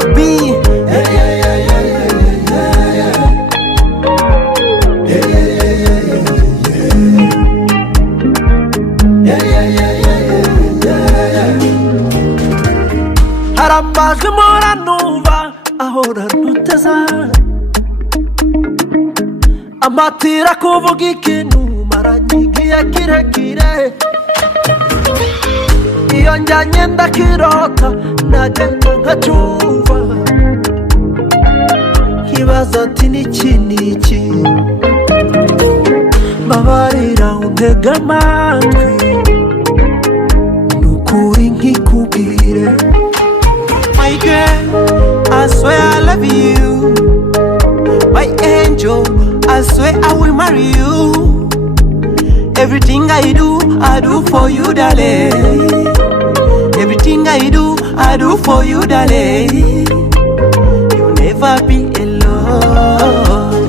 FB. Harambajwe moranumva ahora ntuteza amatira kuvuga ikintu maranye igihe kirekire. Iyo njyanye ndakirota nagenda nkacumva nkibaza ati niki mbabarira untega amatwi nukuri nkikubwire. My girl, I swear I love you. My angel, I swear I will marry you. Everything I do for you, darling. Everything I do for you, darling. You'll never be alone.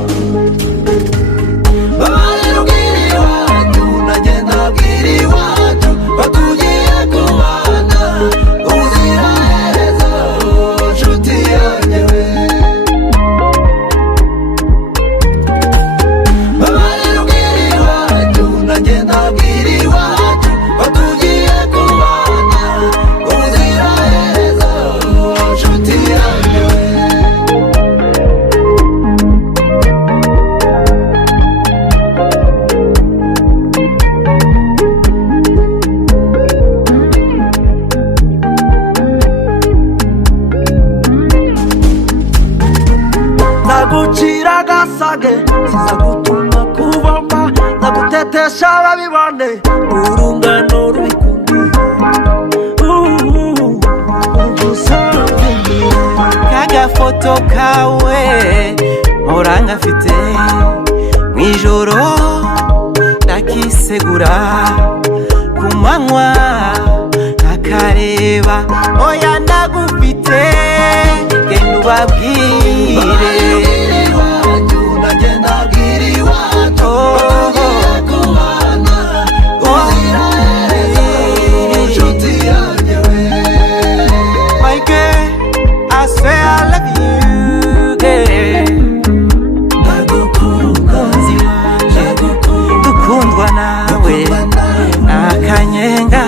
Nagucira gasage sizagutuma kubomba nagutetesha babibone urungano rubikunde kaga foto kawe moranga fite mwijoro nakisegura kumanywa nakareba oya ndagufite genda ubabwire. My girl, I swear I love you, girl. Dukundwa nawe akanyenga.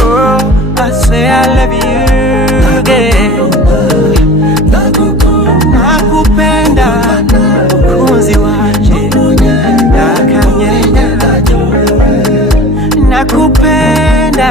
Oh, I swear I love you, girl. Nakupenda mukunzi wanje akanyenga. Nakupenda